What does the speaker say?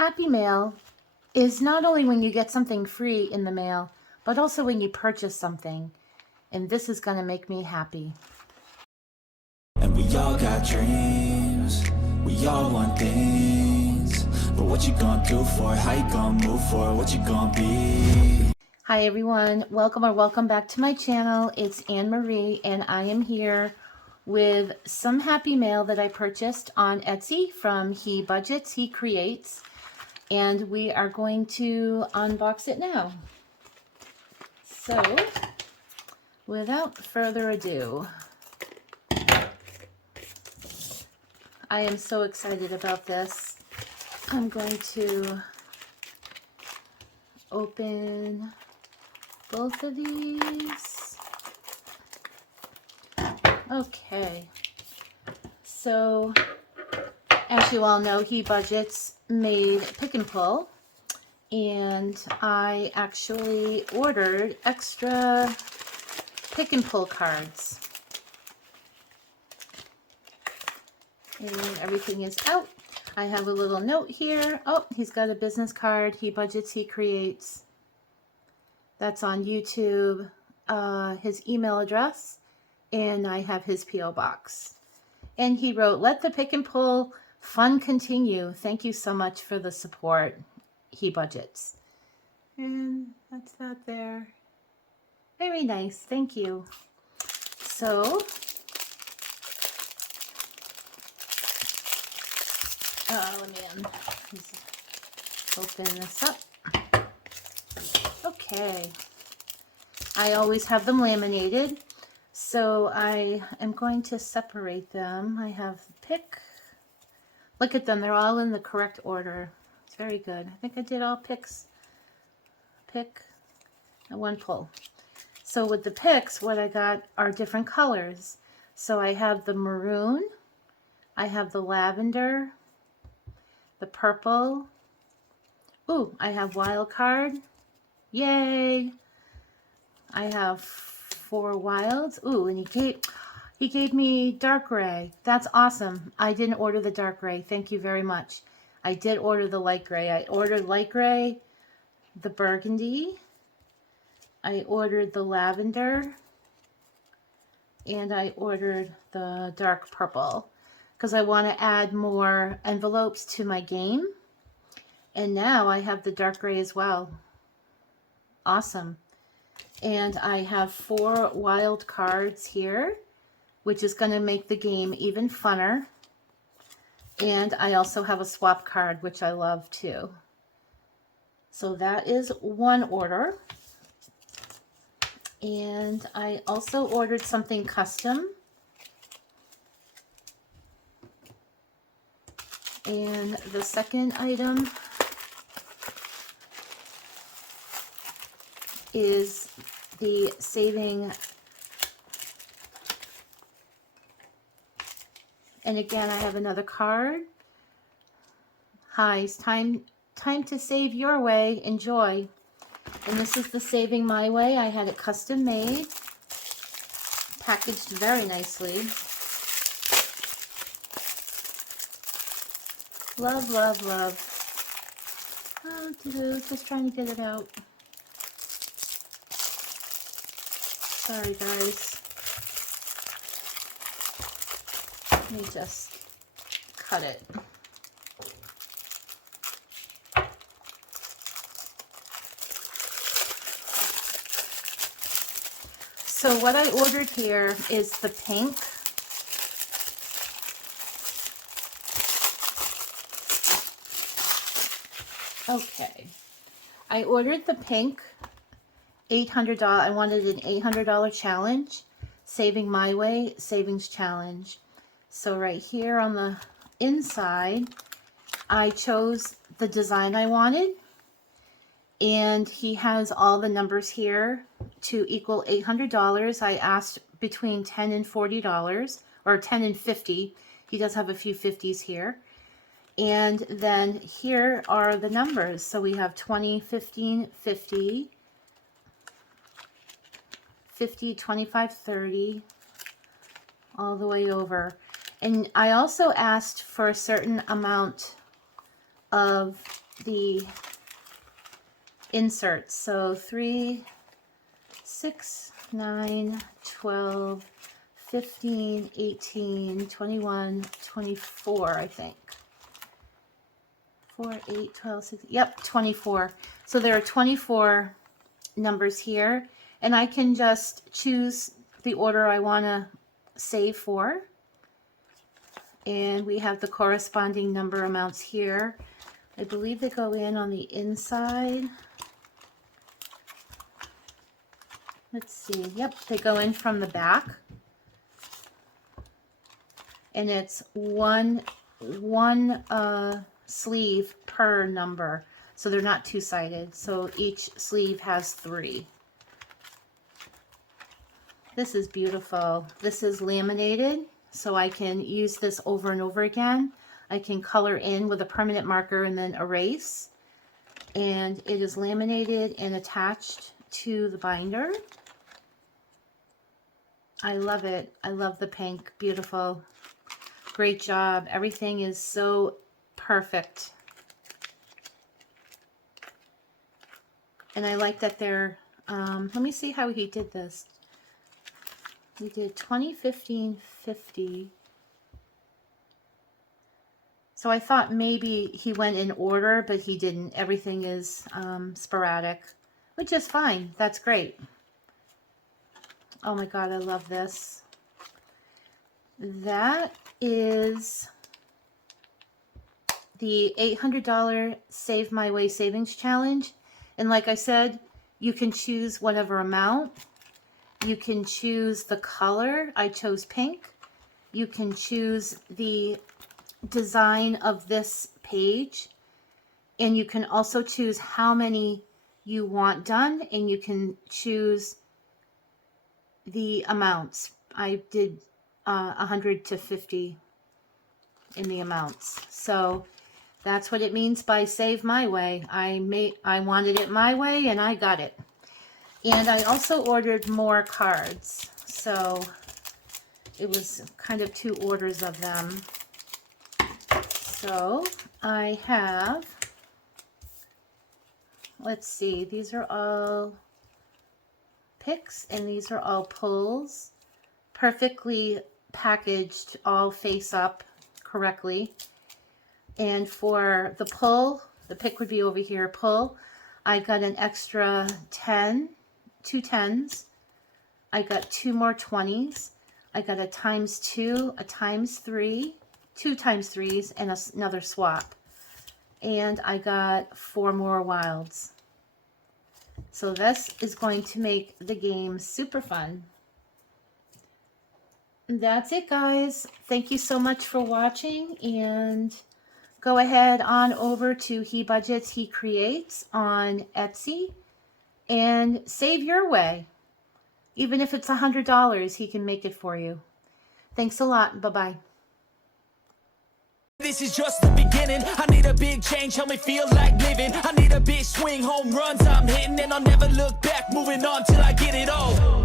Happy Mail is not only when you get something free in the mail, but also when you purchase something. And this is going to make me happy. And we all got dreams, we all want things. But what you gonna do for it? How you gonna move for it? What you gonna be? Hi everyone, welcome back to my channel. It's Anne Marie and I am here with some Happy Mail that I purchased on Etsy from HeBudgetsHeCreates. And we are going to unbox it now. So, without further ado, I am so excited about this. I'm going to open both of these. Okay. So, as you all know, HeBudgets made Pick and Pull, and I actually ordered extra Pick and Pull cards. And everything is out. I have a little note here. Oh, he's got a business card. HeBudgetsHeCreates. That's on YouTube. His email address. And I have his P.O. box. And he wrote, "Let the pick and pull fun continue. Thank you so much for the support, HeBudgets." And that's that there. Very nice. Thank you. So, let me open this up. Okay. I always have them laminated, so I am going to separate them. I have the pick. Look at them. They're all in the correct order. It's very good. I think I did all picks. Pick and one pull. So with the picks, what I got are different colors. So I have the maroon, I have the lavender, the purple. Ooh, I have wild card. Yay! I have 4 wilds. Ooh, and he gave me dark gray. That's awesome. I didn't order the dark gray. Thank you very much. I did order the light gray. I ordered light gray, the burgundy. I ordered the lavender. And I ordered the dark purple because I want to add more envelopes to my game. And now I have the dark gray as well. Awesome. And I have 4 wild cards here, which is going to make the game even funner. And I also have a swap card, which I love too. So that is one order. And I also ordered something custom. And the second item is the saving. And again, I have another card. Hi, it's time to save your way. Enjoy. And this is the Saving My Way. I had it custom made, packaged very nicely. Love, love, love. Just trying to get it out. Sorry, guys. Let me just cut it. So what I ordered here is the pink. Okay. I ordered the pink $800. I wanted an $800 challenge. Saving My Way Savings Challenge. So right here on the inside, I chose the design I wanted. And he has all the numbers here to equal $800. I asked between $10 and $40, or $10 and $50. He does have a few 50s here. And then here are the numbers. So we have 20, 15, 50, 50, 25, 30, all the way over. And I also asked for a certain amount of the inserts. So 3, 6, 9, 12, 15, 18, 21, 24, I think. 4, 8, 12, 16, yep, 24. So there are 24 numbers here, and I can just choose the order I want to save for. And we have the corresponding number amounts here. I believe they go in on the inside. Let's see. Yep, they go in from the back. And it's one sleeve per number. So they're not two-sided. So each sleeve has 3. This is beautiful. This is laminated, so I can use this over and over again. I can color in with a permanent marker and then erase. And it is laminated and attached to the binder. I love it. I love the pink. Beautiful. Great job. Everything is so perfect. And I like that they're, let me see how he did this. He did 20, 15, 50. So I thought maybe he went in order, but he didn't. Everything is sporadic, which is fine. That's great. Oh my God, I love this. That is the $800 Save My Way Savings Challenge. And like I said, you can choose whatever amount. You can choose the color. I chose pink. You can choose the design of this page. And you can also choose how many you want done. And you can choose the amounts. I did 100 to 50 in the amounts. So that's what it means by Save My Way. I wanted it my way and I got it. And I also ordered more cards. So it was kind of 2 orders of them. So I have, let's see, these are all picks and these are all pulls. Perfectly packaged, all face up correctly. And for the pull, the pick would be over here, pull, I got an extra 10, 2 10s. I got 2 more 20s. I got a ×2, a ×3, 2 ×3s, and another swap. And I got 4 more wilds. So this is going to make the game super fun. That's it, guys. Thank you so much for watching, and go ahead on over to HeBudgetsHeCreates on Etsy and save your way. Even if it's $100, he can make it for you. Thanks a lot. Bye-bye. This is just the beginning. I need a big change, help me feel like living. I need a big swing, home runs I'm hitting, and I'll never look back, moving on till I get it all.